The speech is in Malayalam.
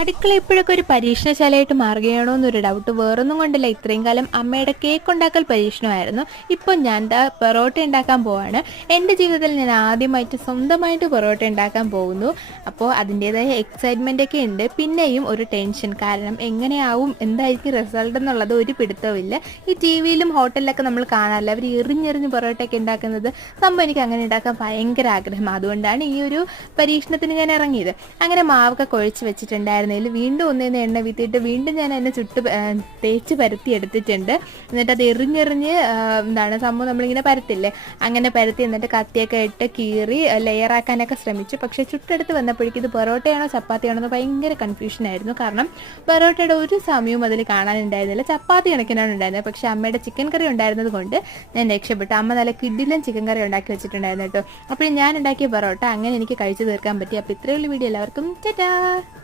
അടുക്കള ഇപ്പോഴൊക്കെ ഒരു പരീക്ഷണശാലയായിട്ട് മാറുകയാണോ എന്നൊരു ഡൗട്ട്. വേറൊന്നും കൊണ്ടല്ല, ഇത്രയും കാലം അമ്മയുടെ കേക്ക് ഉണ്ടാക്കൽ പരീക്ഷണമായിരുന്നു. ഇപ്പം ഞാൻ പൊറോട്ട ഉണ്ടാക്കാൻ പോവാണ്. എൻ്റെ ജീവിതത്തിൽ ഞാൻ ആദ്യമായിട്ട് സ്വന്തമായിട്ട് പൊറോട്ട ഉണ്ടാക്കാൻ പോകുന്നു. അപ്പോൾ അതിൻ്റേതായ എക്സൈറ്റ്മെൻ്റ് ഒക്കെ ഉണ്ട്. പിന്നെയും ഒരു ടെൻഷൻ, കാരണം എങ്ങനെയാവും, എന്തായിരിക്കും റിസൾട്ട് എന്നുള്ളത് ഒരു പിടുത്തവുമില്ല. ഈ ടി വിയിലും ഹോട്ടലിലൊക്കെ നമ്മൾ കാണാറില്ല, അവർ എറിഞ്ഞെറിഞ്ഞ് പൊറോട്ടയൊക്കെ ഉണ്ടാക്കുന്നത്. സംഭവം എനിക്ക് അങ്ങനെ ഉണ്ടാക്കാൻ ഭയങ്കര ആഗ്രഹം. അതുകൊണ്ടാണ് ഈ ഒരു പരീക്ഷണത്തിന് ഞാൻ ഇറങ്ങിയത്. അങ്ങനെ മാവൊക്കെ കുഴച്ച് വെച്ചിട്ടുണ്ടായിരുന്നു. വീണ്ടും ഒന്നേന്ന് എണ്ണ വീത്തിയിട്ട് വീണ്ടും ഞാൻ എന്നെ തേച്ച് പരത്തി എടുത്തിട്ടുണ്ട്. എന്നിട്ട് അത് എറിഞ്ഞെറിഞ്ഞ് സംഭവം നമ്മളിങ്ങനെ പരത്തില്ലേ, അങ്ങനെ പരത്തി എന്നിട്ട് കത്തിയൊക്കെ ഇട്ട് കീറി ലെയറാക്കാനൊക്കെ ശ്രമിച്ചു. പക്ഷേ ചുട്ടെടുത്ത് വന്നപ്പോഴേക്കും ഇത് പൊറോട്ടയാണോ ചപ്പാത്തിയാണോ എന്ന് ഭയങ്കര കൺഫ്യൂഷനായിരുന്നു. കാരണം പൊറോട്ടയുടെ ഒരു സമയവും അതിൽ കാണാനുണ്ടായിരുന്നില്ല, ചപ്പാത്തി കണക്കിനാണ് ഉണ്ടായിരുന്നത്. പക്ഷേ അമ്മയുടെ ചിക്കൻ കറി ഉണ്ടായിരുന്നത് കൊണ്ട് ഞാൻ രക്ഷപ്പെട്ടു. അമ്മ നല്ല കിഡിലും ചിക്കൻ കറി ഉണ്ടാക്കി വെച്ചിട്ടുണ്ടായിരുന്നു കേട്ടോ. അപ്പോൾ ഞാൻ ഉണ്ടാക്കിയ പൊറോട്ട അങ്ങനെ എനിക്ക് കഴിച്ചു തീർക്കാൻ പറ്റി. അപ്പോൾ ഇത്രയുള്ള വീഡിയോ എല്ലാവർക്കും ടാറ്റാ.